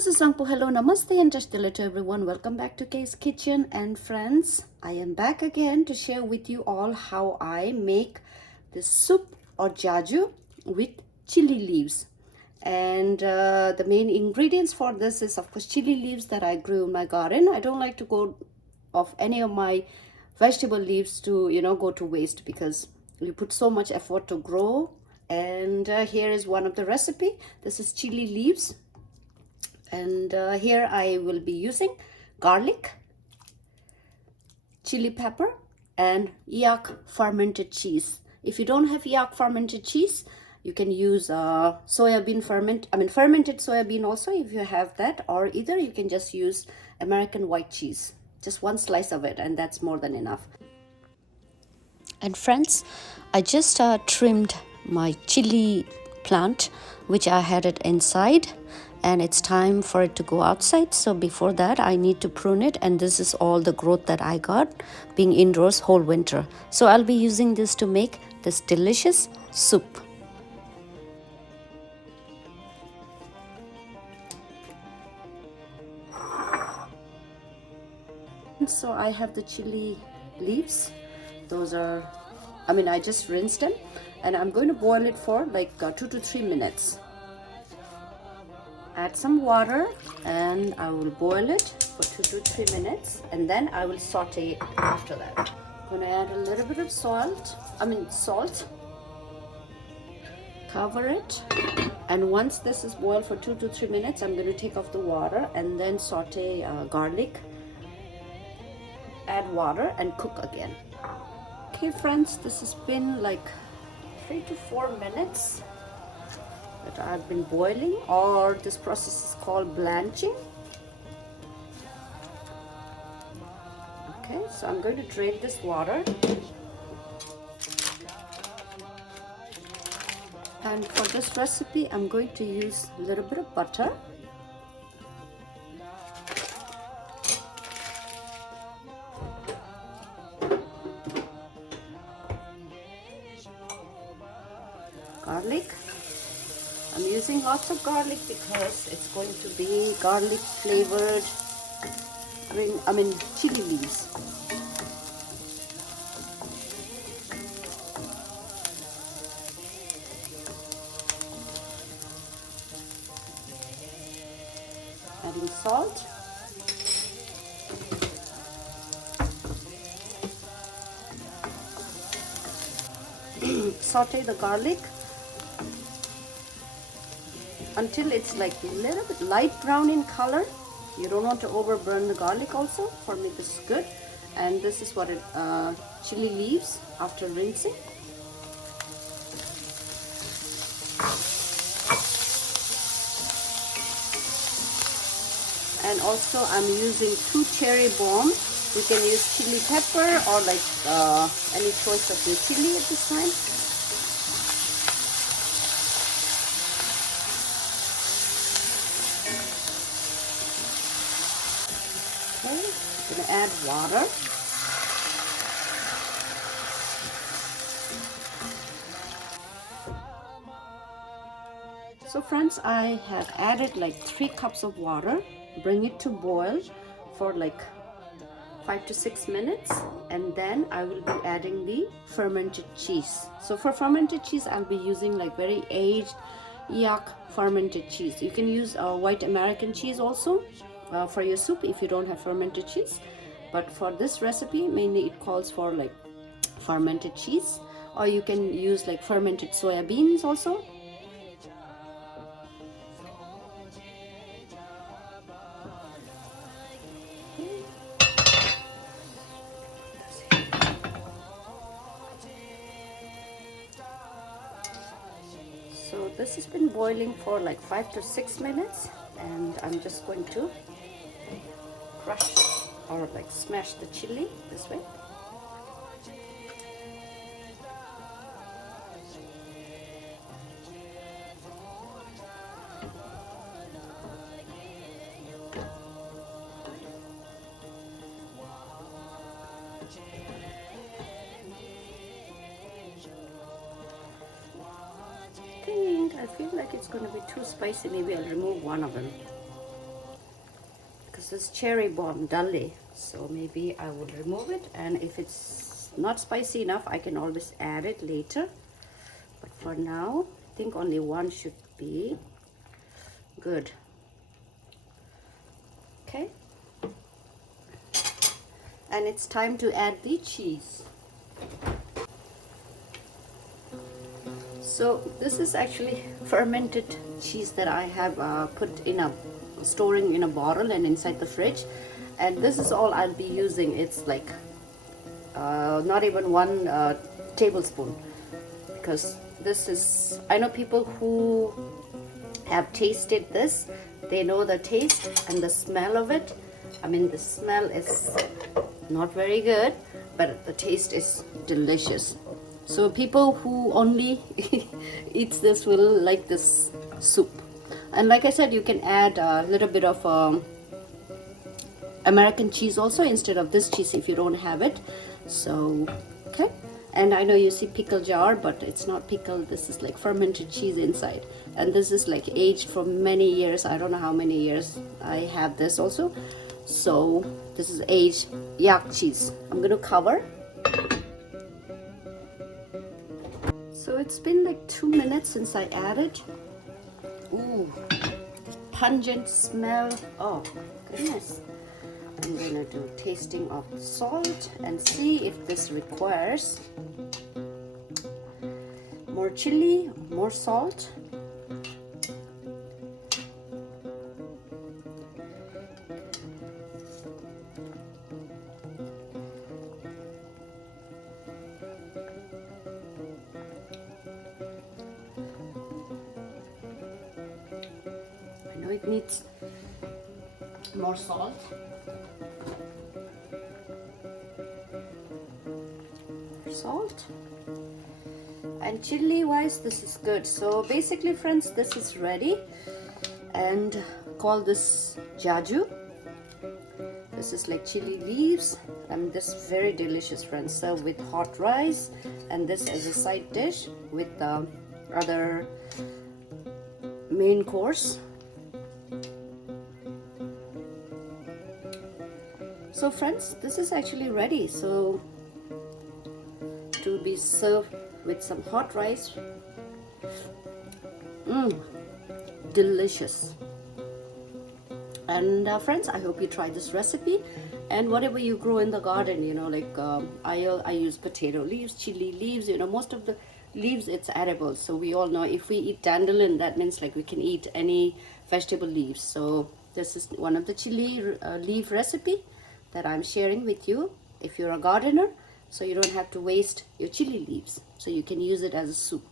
Sangpo, hello, namaste, and just to everyone. Welcome back to Kay's Kitchen and friends. I am back again to share with you all how I make this soup or jaju with chili leaves. And the main ingredients for this is, of course, chili leaves that I grew in my garden. I don't like to go off any of my vegetable leaves to go to waste, because you put so much effort to grow. And here is one of the recipe. This is chili leaves. And here I will be using garlic, chili pepper, and yak fermented cheese. If you don't have yak fermented cheese, you can use fermented soybean also, if you have that, or either you can just use American white cheese, just one slice of it, and that's more than enough. And friends, I just trimmed my chili plant, which I had it inside, and it's time for it to go outside. So before that, I need to prune it, and this is all the growth that I got being indoors whole winter. So I'll be using this to make this delicious soup. So I have the chili leaves. Those are, I just rinsed them, and I'm going to boil it for like 2 to 3 minutes. Add some water, and I will boil it for 2 to 3 minutes, and then I will saute after that. I'm going to add a little bit of salt. Cover it, and once this is boiled for 2 to 3 minutes, I'm going to take off the water and then saute garlic. Add water and cook again. Okay friends, this has been like 3 to 4 minutes that I've been boiling, or this process is called blanching. Okay, so I'm going to drain this water, and for this recipe I'm going to use a little bit of butter, garlic. I'm using lots of garlic because it's going to be garlic flavored chili leaves. Adding salt. Saute the garlic until it's like a little bit light brown in color. You don't want to overburn the garlic also. For me this is good. And this is what it chili leaves after rinsing. And also I'm using 2 cherry bomb. You can use chili pepper or like any choice of your chili at this time. Okay, I'm going to add water. So friends, I have added like 3 cups of water. Bring it to boil for like 5 to 6 minutes, and then I will be adding the fermented cheese. So for fermented cheese, I'll be using like very aged yak fermented cheese. You can use white American cheese also for your soup if you don't have fermented cheese, but for this recipe mainly it calls for like fermented cheese, or you can use like fermented soya beans also. So this has been boiling for like 5 to 6 minutes, and I'm just going to crush or like smash the chili this way. I feel like it's going to be too spicy. Maybe I'll remove one of them. because this cherry bomb dully, so maybe I will remove it, and if it's not spicy enough I can always add it later, but for now I think only one should be good. Okay, and it's time to add the cheese. So this is actually fermented cheese that I have put in a storing in a bottle and inside the fridge, and this is all I'll be using. It's like not even 1 tablespoon, because this is, I know people who have tasted this, they know the taste and the smell of it. I mean, the smell is not very good, but the taste is delicious. So people who only eats this will like this soup. And like I said, you can add a little bit of American cheese also instead of this cheese if you don't have it. So, okay. And I know you see pickle jar, but it's not pickle. This is like fermented cheese inside. And this is like aged for many years. I don't know how many years I have this also. So this is aged yak cheese. I'm going to cover. So it's been like 2 minutes since I added. Ooh, pungent smell. Oh goodness. I'm gonna do tasting of salt and see if this requires more chili, more salt. I know it needs more salt. Salt and chili wise, this is good. So basically friends, this is ready, and call this jaju. This is like chili leaves, and this is very delicious friends. Serve with hot rice, and this as a side dish with the other main course. So friends, this is actually ready. So to be served with some hot rice. Delicious. And friends, I hope you try this recipe, and whatever you grow in the garden, you know, like I use potato leaves, chili leaves, you know, most of the leaves it's edible. So we all know if we eat dandelion, that means like we can eat any vegetable leaves. So this is one of the chili leaf recipe that I'm sharing with you if you're a gardener. So you don't have to waste your chili leaves. So you can use it as a soup.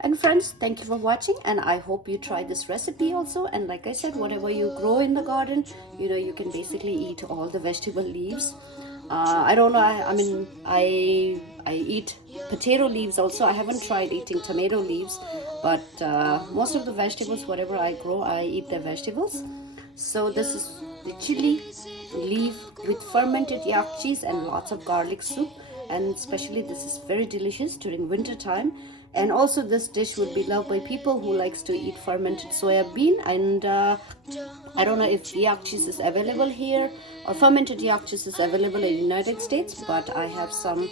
And friends, thank you for watching, and I hope you try this recipe also. And like I said, whatever you grow in the garden, you know, you can basically eat all the vegetable leaves. I don't know, I eat potato leaves also. I haven't tried eating tomato leaves, but most of the vegetables, whatever I grow, I eat the vegetables. So this is the chili leaf with fermented yak cheese and lots of garlic soup, and especially this is very delicious during winter time. And also this dish would be loved by people who likes to eat fermented soya bean. And I don't know if yak cheese is available here, or fermented yak cheese is available in the United States, but I have some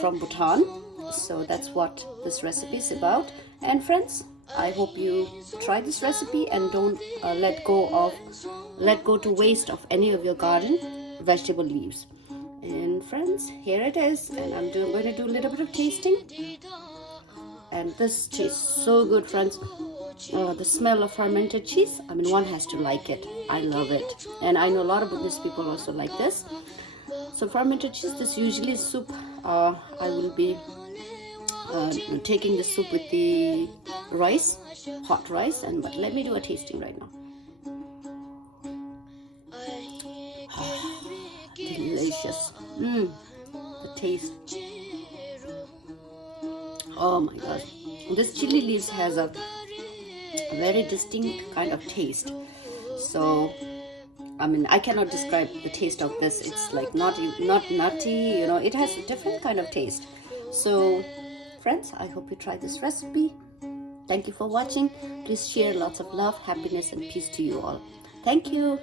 from Bhutan. So that's what this recipe is about. And friends, I hope you try this recipe and don't let go to waste of any of your garden vegetable leaves. And friends, here it is, and I'm going to do a little bit of tasting. And this tastes so good, friends. The smell of fermented cheese, I mean, one has to like it. I love it, and I know a lot of Buddhist people also like this. So fermented cheese, this usually is soup. I will be taking the soup with the rice, hot rice, and but let me do a tasting right now. Delicious. The taste. Oh my gosh. This chili leaves has a very distinct kind of taste. So I mean, I cannot describe the taste of this. It's like not nutty, you know, it has a different kind of taste. So friends, I hope you try this recipe, Thank you for watching. Please share lots of love, happiness, and peace to you all. Thank you.